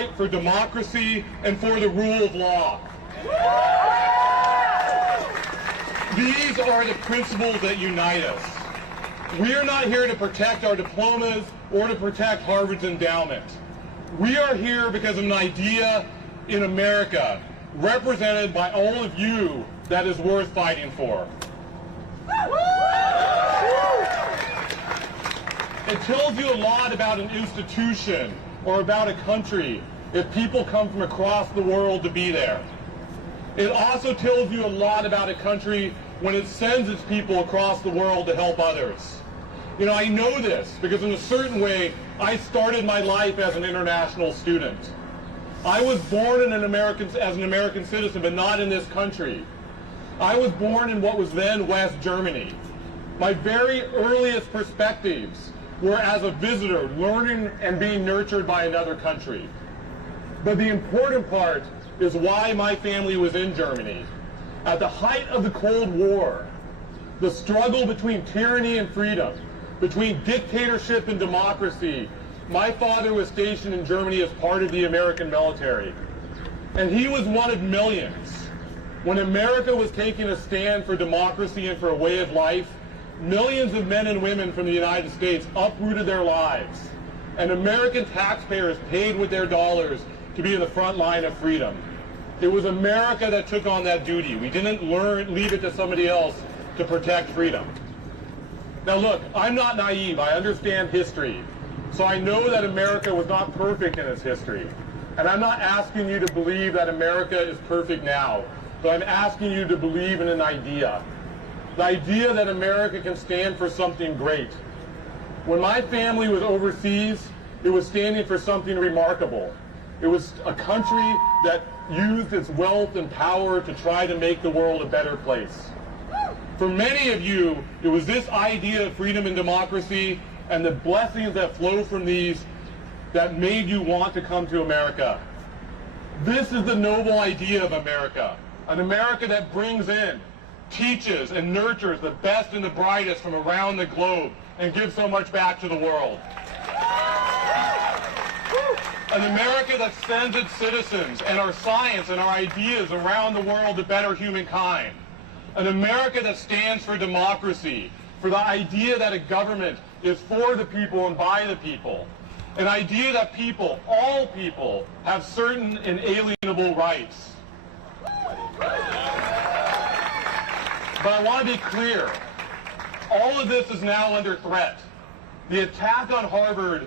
fight for democracy and for the rule of law. These are the principles that unite us. We are not here to protect our diplomas or to protect Harvard's endowment. We are here because of an idea in America, represented by all of you, that is worth fighting for. It tells you a lot about an institution or about a country if people come from across the world to be there. It also tells you a lot about a country when it sends its people across the world to help others. You know, I know this because in a certain way, I started my life as an international student. I was born as an American citizen, but not in this country. I was born in what was then West Germany. My very earliest perspectives were as a visitor, learning and being nurtured by another country. But the important part is why my family was in Germany. At the height of the Cold War, the struggle between tyranny and freedom, between dictatorship and democracy, my father was stationed in Germany as part of the American military. And he was one of millions. When America was taking a stand for democracy and for a way of life, millions of men and women from the United States uprooted their lives. And American taxpayers paid with their dollars to be in the front line of freedom. It was America that took on that duty. We didn't leave it to somebody else to protect freedom. Now look, I'm not naive. I understand history. So I know that America was not perfect in its history. And I'm not asking you to believe that America is perfect now. But I'm asking you to believe in an idea. The idea that America can stand for something great. When my family was overseas, it was standing for something remarkable. It was a country that used its wealth and power to try to make the world a better place. For many of you, it was this idea of freedom and democracy and the blessings that flow from these that made you want to come to America. This is the noble idea of America, an America that brings in, teaches, and nurtures the best and the brightest from around the globe and gives so much back to the world. An America that sends its citizens and our science and our ideas around the world to better humankind. An America that stands for democracy, for the idea that a government is for the people and by the people. An idea that people, all people, have certain inalienable rights. But I want to be clear. All of this is now under threat. The attack on Harvard,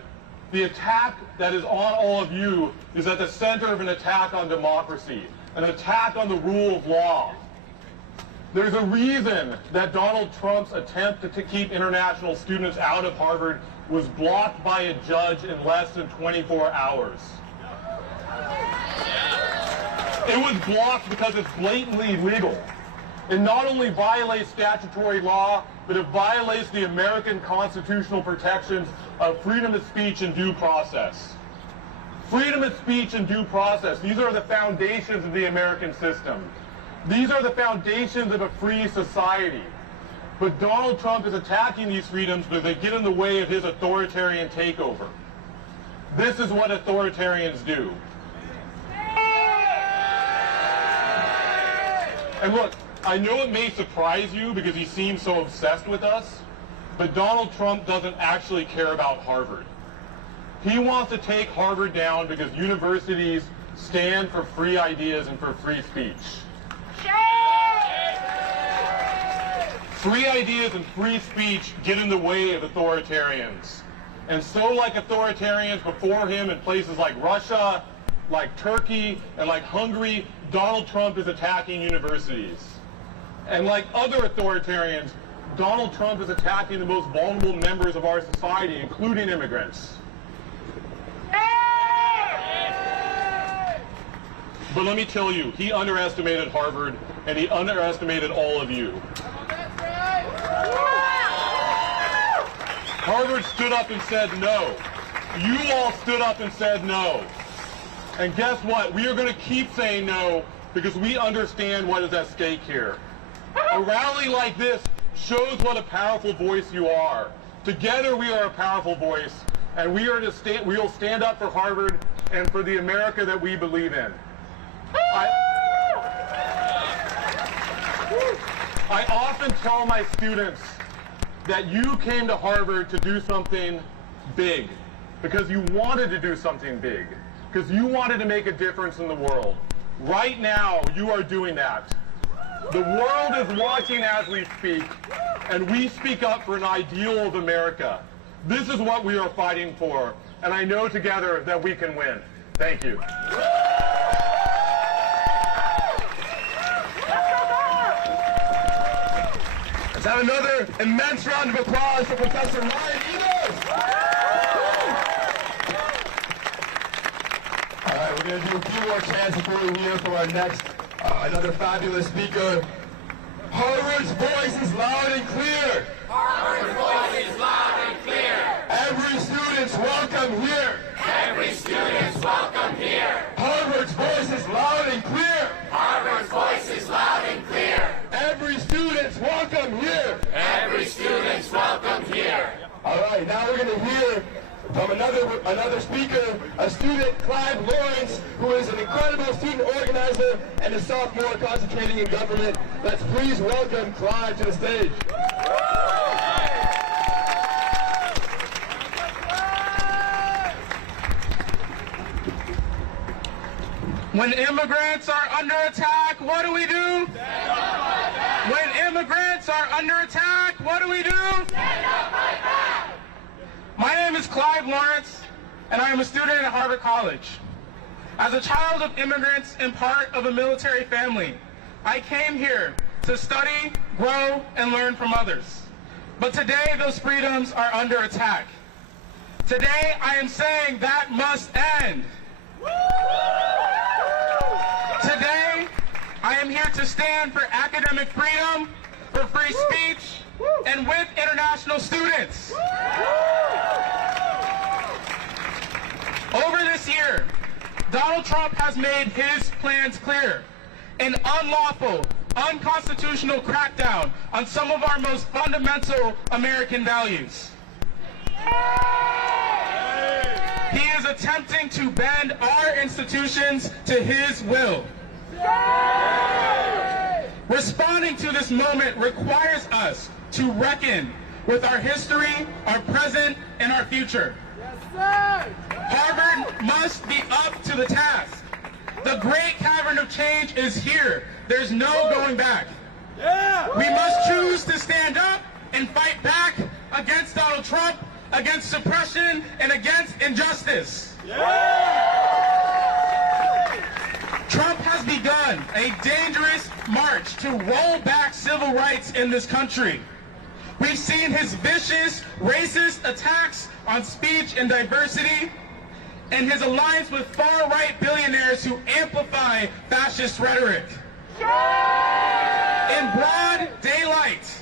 the attack that is on all of you, is at the center of an attack on democracy, an attack on the rule of law. There's a reason that Donald Trump's attempt to keep international students out of Harvard was blocked by a judge in less than 24 hours. It was blocked because it's blatantly illegal. It not only violates statutory law, but it violates the American constitutional protections of freedom of speech and due process. Freedom of speech and due process, these are the foundations of the American system. These are the foundations of a free society. But Donald Trump is attacking these freedoms because they get in the way of his authoritarian takeover. This is what authoritarians do. And look, I know it may surprise you because he seems so obsessed with us, but Donald Trump doesn't actually care about Harvard. He wants to take Harvard down because universities stand for free ideas and for free speech. Free ideas and free speech get in the way of authoritarians. And so like authoritarians before him in places like Russia, like Turkey, and like Hungary, Donald Trump is attacking universities. And like other authoritarians, Donald Trump is attacking the most vulnerable members of our society, including immigrants. But let me tell you, he underestimated Harvard, and he underestimated all of you. Harvard stood up and said no. You all stood up and said no. And guess what? We are going to keep saying no because we understand what is at stake here. A rally like this shows what a powerful voice you are. Together we are a powerful voice, and we will stand up for Harvard and for the America that we believe in. I often tell my students that you came to Harvard to do something big, because you wanted to do something big, because you wanted to make a difference in the world. Right now, you are doing that. The world is watching as we speak, and we speak up for an ideal of America. This is what we are fighting for, and I know together that we can win. Thank you. Let's have another immense round of applause for Professor Ryan Enos. All right, we're going to do a few more chants before we hear from our next, another fabulous speaker. Harvard's voice is loud and clear. Harvard's voice is loud and clear. Every student's welcome here. Every student's welcome here. Harvard's voice is loud and clear. Harvard's voice is loud and clear. Every student's welcome here. Every student's welcome here. All right, now we're going to hear from another speaker, a student, Clive Lawrence, who is an incredible student organizer and a sophomore concentrating in government. Let's please welcome Clive to the stage. When immigrants are under attack, what do we do? Stand up, fight back. When immigrants are under attack, what do we do? Stand up, fight back. My name is Clive Lawrence, and I am a student at Harvard College. As a child of immigrants and part of a military family, I came here to study, grow, and learn from others. But today, those freedoms are under attack. Today, I am saying that must end. Today, I am here to stand for academic freedom, for free speech, and with international students. Over this year, Donald Trump has made his plans clear. An unlawful, unconstitutional crackdown on some of our most fundamental American values. He is attempting to bend our institutions to his will. Responding to this moment requires us to reckon with our history, our present, and our future. Harvard must be up to the task. The great cavern of change is here. There's no going back. We must choose to stand up and fight back against Donald Trump, against suppression, and against injustice. Trump has begun a dangerous march to roll back civil rights in this country. We've seen his vicious, racist attacks on speech and diversity, and his alliance with far-right billionaires who amplify fascist rhetoric. In broad daylight,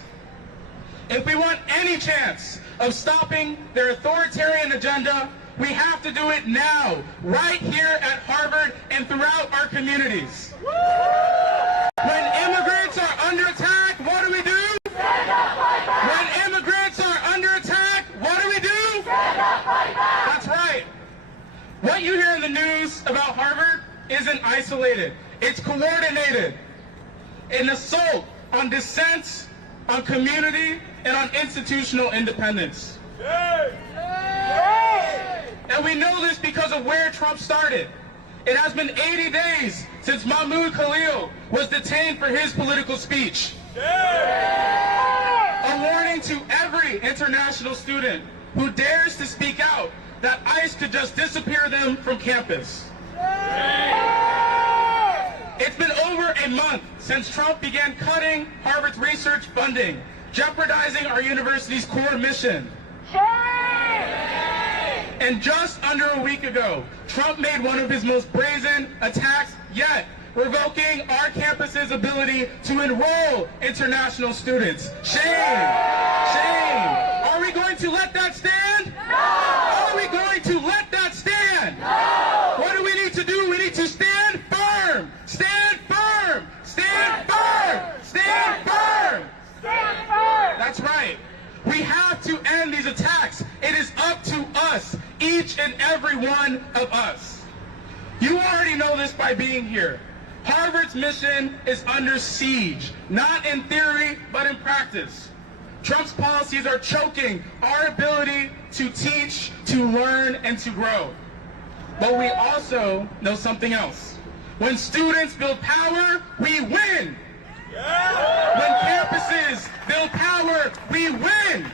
if we want any chance of stopping their authoritarian agenda, we have to do it now, right here at Harvard and throughout our communities. When immigrants are under attack, what do we do? Stand up, fight back. When immigrants are under attack, what do we do? Stand up, fight back. That's right. What you hear in the news about Harvard isn't isolated. It's coordinated. An assault on dissent, on community, and on institutional independence. And we know this because of where Trump started. It has been 80 days since Mahmoud Khalil was detained for his political speech. A warning to every international student who dares to speak out that ICE could just disappear them from campus. It's been over a month since Trump began cutting Harvard's research funding, jeopardizing our university's core mission. And just under a week ago, Trump made one of his most brazen attacks yet, revoking our campus's ability to enroll international students. Shame! Shame! Are we going to let that stand? No! Are we going to let that stand? No! What do we need to do? We need to stand firm! Stand firm! Stand firm! Stand firm! Stand firm! That's right. We have to end these attacks. It is up to us, each and every one of us. know this by being here. Harvard's mission is under siege, not in theory, but in practice. Trump's policies are choking our ability to teach, to learn, and to grow. But we also know something else. When students build power, we win. When campuses build power, we win.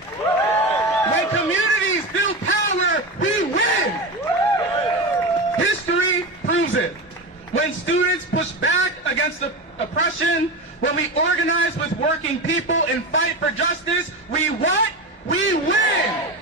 When communities build power, we win. History proves it. When students push back against oppression, when we organize with working people and fight for justice, we what? We win.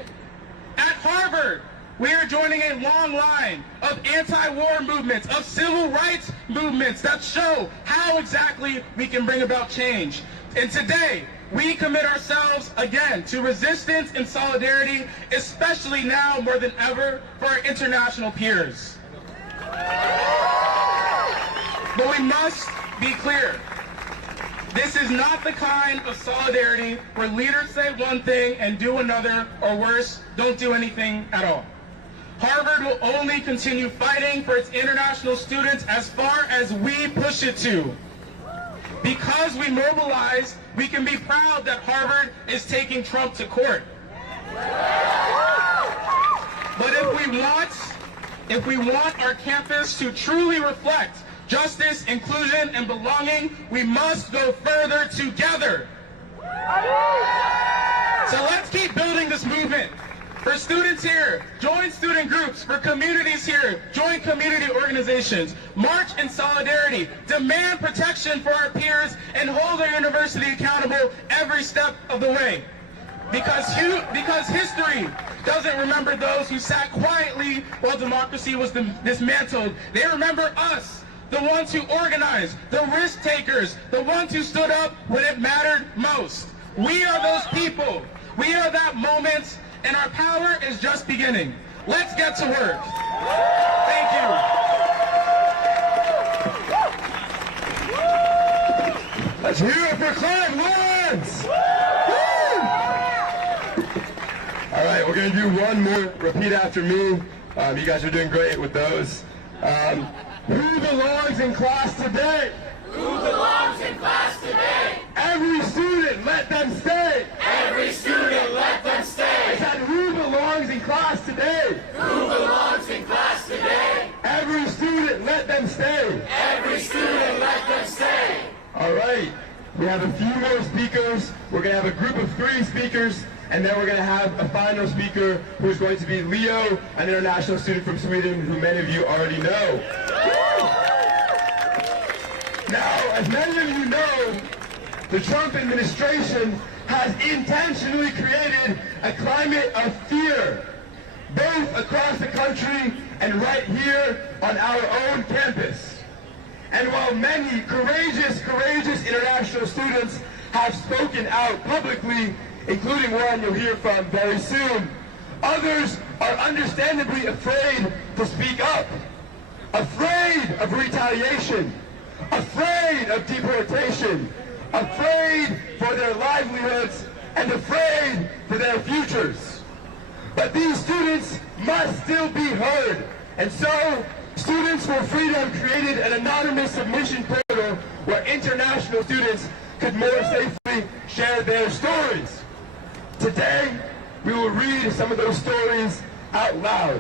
At Harvard, we are joining a long line of anti-war movements, of civil rights movements that show how exactly we can bring about change. And today, we commit ourselves again to resistance and solidarity, especially now more than ever for our international peers. But we must be clear. This is not the kind of solidarity where leaders say one thing and do another, or worse, don't do anything at all. Harvard will only continue fighting for its international students as far as we push it to. Because we mobilize, we can be proud that Harvard is taking Trump to court. But if we want our campus to truly reflect justice, inclusion, and belonging, we must go further together. So let's keep building this movement. For students here, join student groups. For communities here, join community organizations. March in solidarity. Demand protection for our peers and hold our university accountable every step of the way. Because history doesn't remember those who sat quietly while democracy was dismantled. They remember us, the ones who organized, the risk takers, the ones who stood up when it mattered most. We are those people. We are that moment, and our power is just beginning. Let's get to work. Thank you. Let's hear it for Clive Lawrence. All right, we're going to do one more. Repeat after me. You guys are doing great with those. Who belongs in class today? Who belongs in class today? Every student, let them stay. Every student, let them stay. I said, who belongs in class today? Who belongs in class today? Every student, let them stay. Every student, let them stay. All right, we have a few more speakers. We're going to have a group of 3 speakers, and then we're going to have a final speaker who's going to be Leo, an international student from Sweden, who many of you already know. Now, as many of you know, the Trump administration has intentionally created a climate of fear, both across the country and right here on our own campus. And while many courageous international students have spoken out publicly, including one you'll hear from very soon, others are understandably afraid to speak up, afraid of retaliation, afraid of deportation, afraid for their livelihoods, and afraid for their futures. But these students must still be heard. And so, Students for Freedom created an anonymous submission portal where international students could more safely share their stories. Today, we will read some of those stories out loud.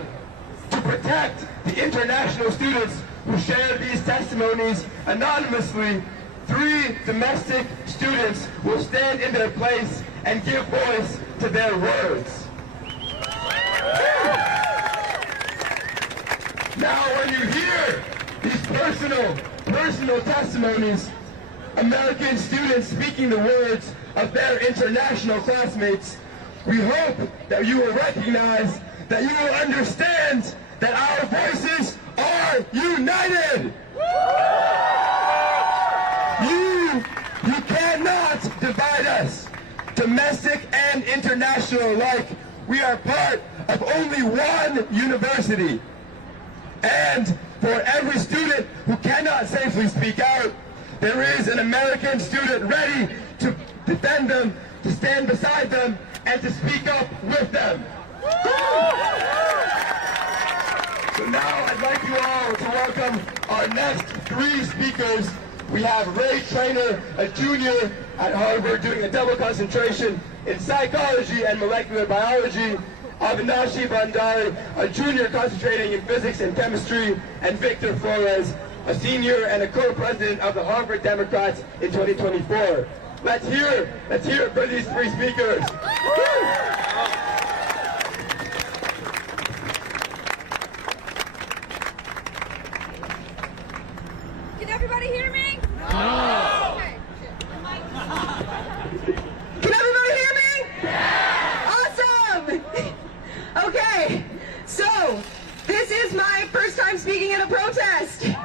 To protect the international students who share these testimonies anonymously, 3 domestic students will stand in their place and give voice to their words. Now, when you hear these personal testimonies, American students speaking the words of their international classmates, we hope that you will recognize, that you will understand that our voices are united. You cannot divide us, domestic and international alike. We are part of only one university. And for every student who cannot safely speak out, there is an American student ready to defend them, to stand beside them, and to speak up with them. So now I'd like you all to welcome welcome our next three speakers. We have Ray Trainer, a junior at Harvard doing a double concentration in psychology and molecular biology, Avinashi Bandari, a junior concentrating in physics and chemistry, and Victor Flores, a senior and a co-president of the Harvard Democrats in 2024. Let's hear it for these three speakers. Can everybody hear me? No. Okay. Can everybody hear me? Yeah. Awesome. Okay. So, this is my first time speaking at a protest. Thank you.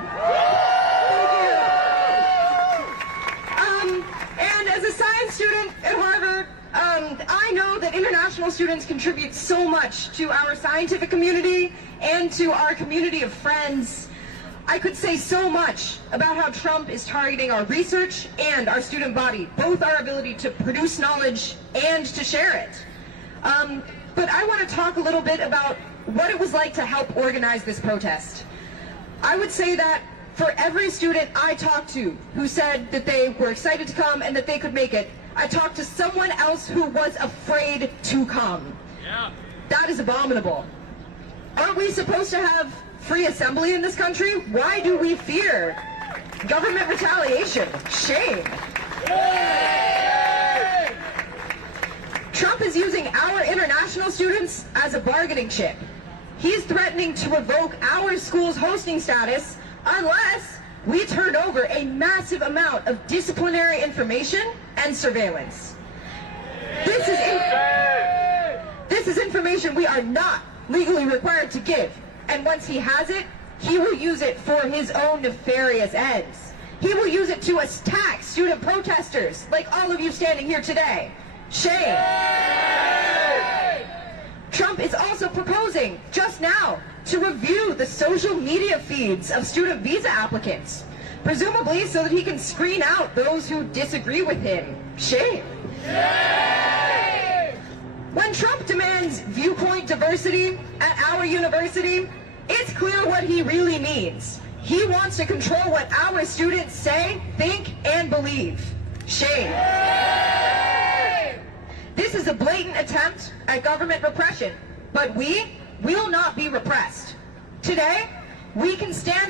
And as a science student at Harvard, I know that international students contribute so much to our scientific community and to our community of friends. I could say so much about how Trump is targeting our research and our student body, both our ability to produce knowledge and to share it. But I want to talk a little bit about what it was like to help organize this protest. I would say that for every student I talked to who said that they were excited to come and that they could make it, I talked to someone else who was afraid to come. Yeah. That is abominable. Aren't we supposed to have free assembly in this country? Why do we fear government retaliation? Shame. Yay! Trump is using our international students as a bargaining chip. He's threatening to revoke our school's hosting status unless we turn over a massive amount of disciplinary information and surveillance. This is information we are not legally required to give. And once he has it, he will use it for his own nefarious ends. He will use it to attack student protesters, like all of you standing here today. Shame. Yay! Trump is also proposing, just now, to review the social media feeds of student visa applicants, presumably so that he can screen out those who disagree with him. Shame. Yay! When Trump demands viewpoint diversity at our university, it's clear what he really means. He wants to control what our students say, think, and believe. Shame. Yay! This is a blatant attempt at government repression, but we will not be repressed. Today, we can stand